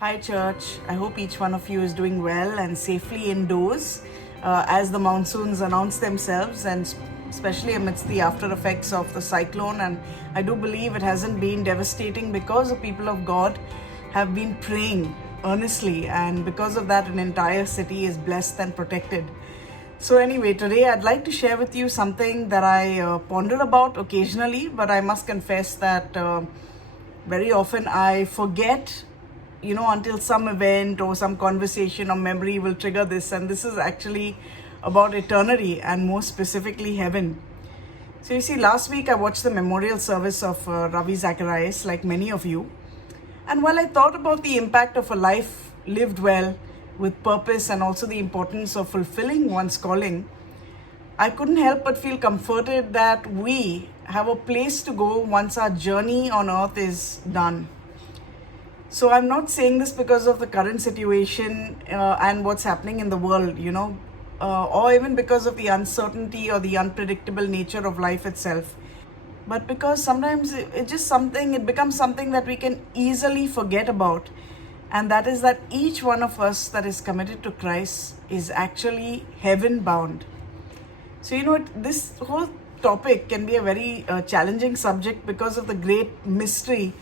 Hi, church. I hope each one of you is doing well and safely indoors as the monsoons announce themselves, and especially amidst the after effects of the cyclone. And I do believe it hasn't been devastating because the people of God have been praying earnestly, and because of that, an entire city is blessed and protected. So, anyway, today I'd like to share with you something that I ponder about occasionally, but I must confess that very often I forget, until some event or some conversation or memory will trigger this. And this is actually about eternity and more specifically heaven. So, you see, last week I watched the memorial service of Ravi Zacharias, like many of you. And while I thought about the impact of a life lived well, with purpose, and also the importance of fulfilling one's calling, I couldn't help but feel comforted that we have a place to go once our journey on earth is done. So I'm not saying this because of the current situation and what's happening in the world, or even because of the uncertainty or the unpredictable nature of life itself. But because sometimes it becomes something that we can easily forget about. And that is that each one of us that is committed to Christ is actually heaven bound. So, this whole topic can be a very challenging subject because of the great mystery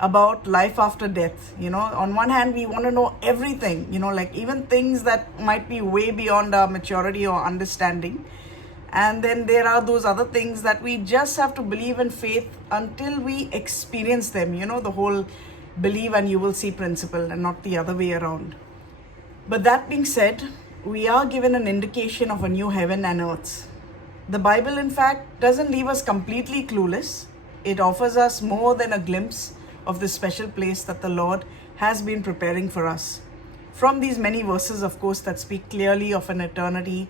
about life after death. On one hand, we want to know everything, like even things that might be way beyond our maturity or understanding. And then there are those other things that we just have to believe in faith until we experience them, the whole believe and you will see principle, and not the other way around. But that being said, we are given an indication of a new heaven and earth. The Bible, in fact, doesn't leave us completely clueless. It offers us more than a glimpse of the special place that the Lord has been preparing for us. From these many verses, of course, that speak clearly of an eternity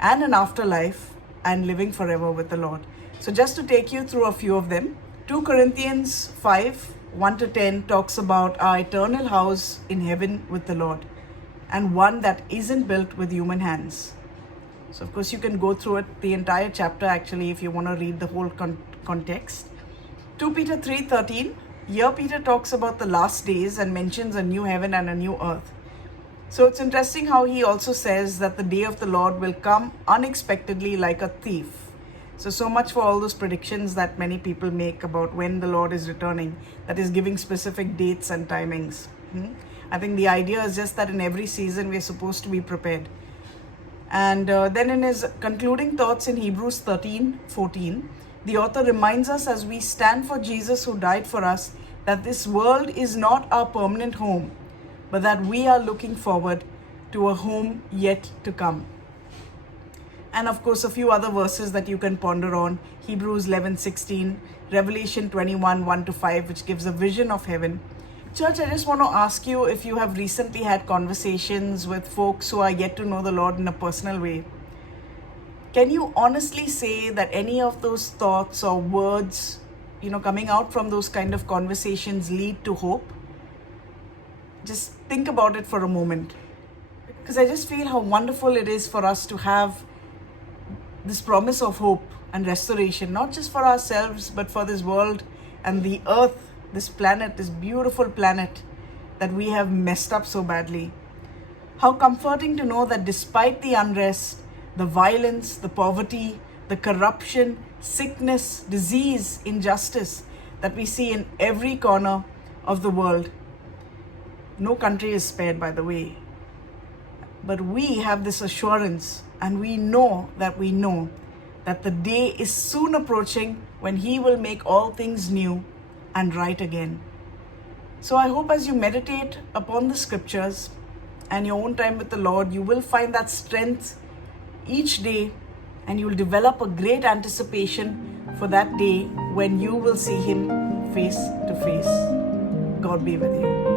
and an afterlife and living forever with the Lord. So just to take you through a few of them, 2 Corinthians 5, 1-10 talks about our eternal house in heaven with the Lord, and one that isn't built with human hands. So of course you can go through it, the entire chapter actually, if you want to read the whole context. 2 Peter 3:13, here Peter talks about the last days and mentions a new heaven and a new earth. So it's interesting how he also says that the day of the Lord will come unexpectedly like a thief. So much for all those predictions that many people make about when the Lord is returning, that is giving specific dates and timings. I think the idea is just that in every season we're supposed to be prepared. And then in his concluding thoughts in Hebrews 13:14, the author reminds us, as we stand for Jesus who died for us, that this world is not our permanent home, but that we are looking forward to a home yet to come. And of course, a few other verses that you can ponder on: Hebrews 11:16, Revelation 21, 1-5, which gives a vision of heaven. Church, I just want to ask you if you have recently had conversations with folks who are yet to know the Lord in a personal way. Can you honestly say that any of those thoughts or words, coming out from those kind of conversations lead to hope? Just think about it for a moment. Because I just feel how wonderful it is for us to have this promise of hope and restoration, not just for ourselves, but for this world and the earth, this planet, this beautiful planet that we have messed up so badly. How comforting to know that despite the unrest, the violence, the poverty, the corruption, sickness, disease, injustice that we see in every corner of the world, no country is spared, by the way. But we have this assurance, and we know that the day is soon approaching when He will make all things new and right again. So I hope as you meditate upon the scriptures and your own time with the Lord, you will find that strength each day, and you will develop a great anticipation for that day when you will see Him face to face. God be with you.